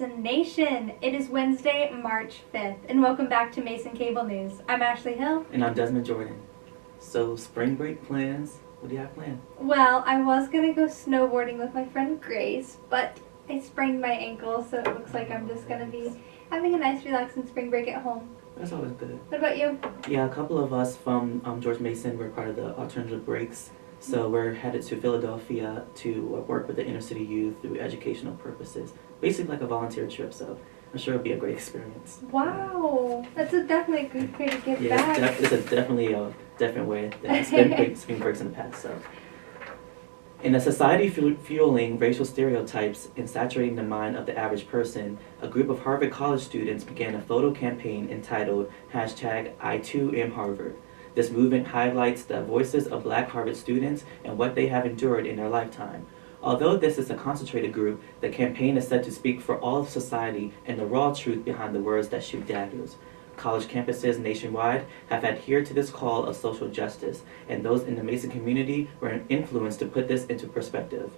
Mason Nation. It is Wednesday, March 5th, and welcome back to Mason Cable News. I'm Ashley Hill. And I'm Desmond Jordan. So, spring break plans, what do you have planned? Well, I was going to go snowboarding with my friend Grace, but I sprained my ankle, so it looks like I'm just going to be having a nice relaxing spring break at home. That's always good. What about you? Yeah, a couple of us from George Mason were part of the alternative breaks. So we're headed to Philadelphia to work with the inner city youth through educational purposes. Basically like a volunteer trip, so I'm sure it'll be a great experience. Wow, that's definitely a good way to give back. It's definitely a different way than spring breaks in the past. So, in a society fueling racial stereotypes and saturating the mind of the average person, a group of Harvard College students began a photo campaign entitled #I2am_Harvard. This movement highlights the voices of Black Harvard students and what they have endured in their lifetime. Although this is a concentrated group, the campaign is said to speak for all of society and the raw truth behind the words that shoot daggers. College campuses nationwide have adhered to this call of social justice, and those in the Mason community were influenced to put this into perspective.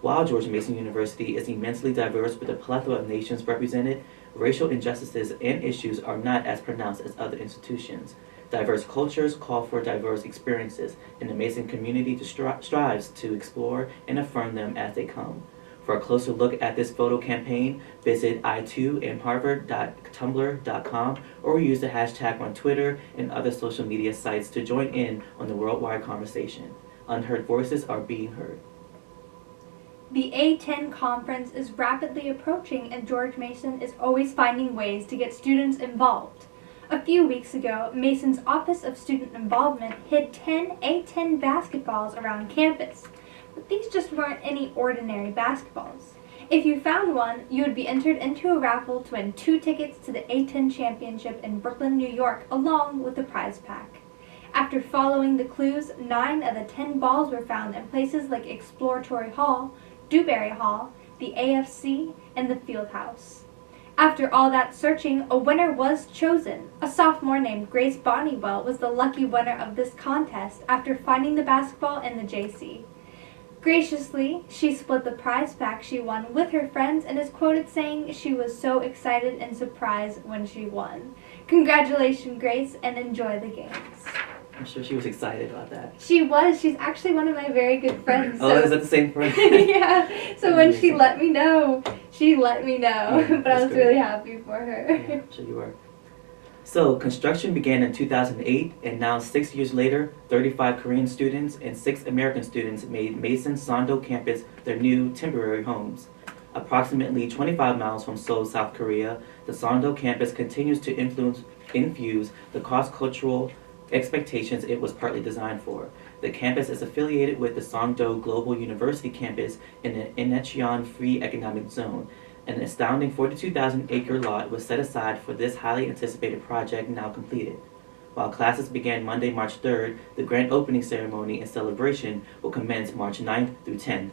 While George Mason University is immensely diverse with a plethora of nations represented, racial injustices and issues are not as pronounced as other institutions. Diverse cultures call for diverse experiences, and the Mason community strives to explore and affirm them as they come. For a closer look at this photo campaign, visit i2amharvard.tumblr.com or use the hashtag on Twitter and other social media sites to join in on the worldwide conversation. Unheard voices are being heard. The A10 conference is rapidly approaching, and George Mason is always finding ways to get students involved. A few weeks ago, Mason's Office of Student Involvement hid 10 A10 basketballs around campus. But these just weren't any ordinary basketballs. If you found one, you would be entered into a raffle to win 2 tickets to the A10 Championship in Brooklyn, New York, along with the prize pack. After following the clues, 9 of the 10 balls were found in places like Exploratory Hall, Dewberry Hall, the AFC, and the Field House. After all that searching, a winner was chosen. A sophomore named Grace Bonnywell was the lucky winner of this contest after finding the basketball in the JC. Graciously, she split the prize pack she won with her friends and is quoted saying she was so excited and surprised when she won. Congratulations, Grace, and enjoy the games. I'm sure she was excited about that. She was. She's actually one of my very good friends. Oh, is that the same person? Yeah. So when she let me know. Yeah, but I was great. really happy for her. Yeah, I'm sure you were. So, construction began in 2008, and now 6 years later, 35 Korean students and 6 American students made Mason Sondo campus their new temporary homes. Approximately 25 miles from Seoul, South Korea, the Sondo campus continues to infuse the cross-cultural expectations it was partly designed for. The campus is affiliated with the Songdo Global University campus in the Incheon Free Economic Zone. An astounding 42,000-acre lot was set aside for this highly anticipated project, now completed. While classes began Monday, March 3rd, the grand opening ceremony and celebration will commence March 9th through 10th.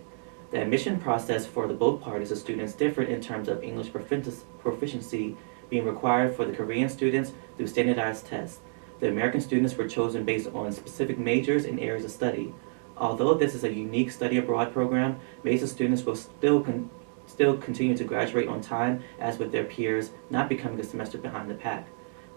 The admission process for the both parties of students differed in terms of English proficiency being required for the Korean students through standardized tests. The American students were chosen based on specific majors and areas of study. Although this is a unique study abroad program, Mason students will still continue to graduate on time as with their peers, not becoming a semester behind the pack.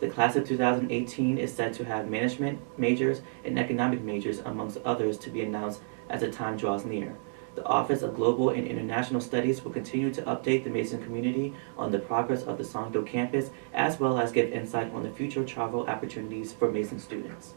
The class of 2018 is said to have management majors and economic majors amongst others to be announced as the time draws near. The Office of Global and International Studies will continue to update the Mason community on the progress of the Songdo campus, as well as give insight on the future travel opportunities for Mason students.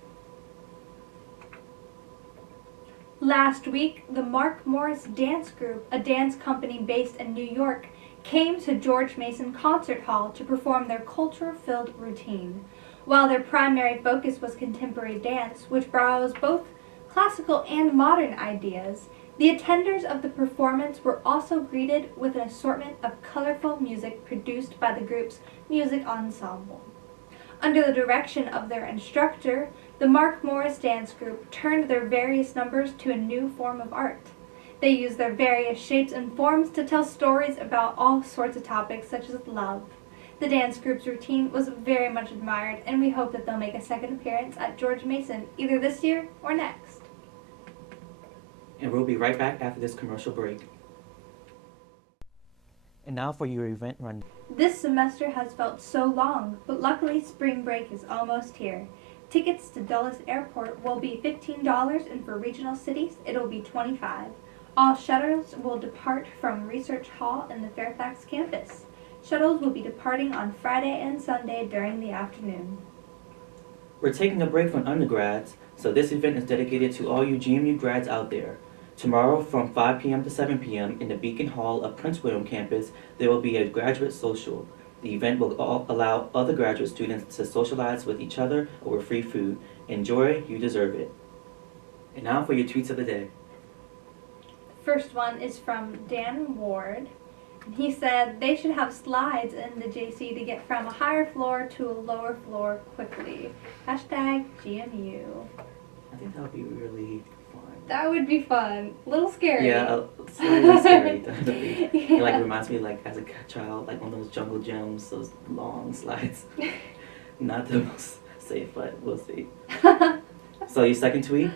Last week, the Mark Morris Dance Group, a dance company based in New York, came to George Mason Concert Hall to perform their culture-filled routine. While their primary focus was contemporary dance, which borrows both classical and modern ideas, the attenders of the performance were also greeted with an assortment of colorful music produced by the group's music ensemble. Under the direction of their instructor, the Mark Morris Dance Group turned their various numbers to a new form of art. They used their various shapes and forms to tell stories about all sorts of topics such as love. The dance group's routine was very much admired, and we hope that they'll make a second appearance at George Mason either this year or next. And we'll be right back after this commercial break. And now for your event run. This semester has felt so long, but luckily spring break is almost here. Tickets to Dulles Airport will be $15, and for regional cities, it'll be $25. All shuttles will depart from Research Hall in the Fairfax campus. Shuttles will be departing on Friday and Sunday during the afternoon. We're taking a break from undergrads, so this event is dedicated to all you GMU grads out there. Tomorrow from 5 p.m. to 7 p.m. in the Beacon Hall of Prince William campus, there will be a graduate social. The event will allow other graduate students to socialize with each other over free food. Enjoy, you deserve it. And now for your tweets of the day. First one is from Dan Ward. He said they should have slides in the JC to get from a higher floor to a lower floor quickly. Hashtag GMU. I think that would be really fun. That would be fun. A little scary. Yeah, slightly scary, definitely. Yeah. It like reminds me like as a child, like one of those jungle gyms, those long slides. Not the most safe, but we'll see. So your second tweet,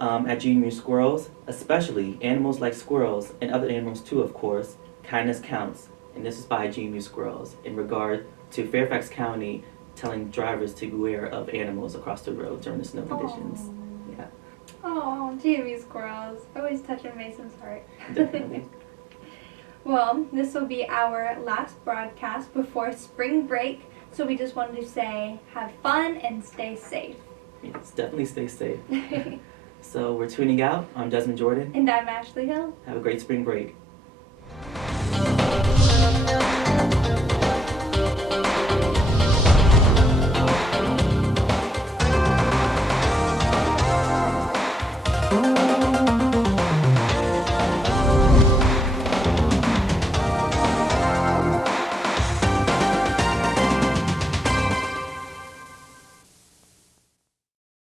at GMU Squirrels, especially animals like squirrels and other animals too, of course, kindness counts. And this is by GMU Squirrels in regard to Fairfax County telling drivers to beware of animals across the road during the snow conditions. Aww. Yeah. Oh, GMU Squirrels. Always touching Mason's heart. Definitely. Well, this will be our last broadcast before spring break, so we just wanted to say have fun and stay safe. Yes, definitely stay safe. So we're tuning out. I'm Desmond Jordan. And I'm Ashley Hill. Have a great spring break.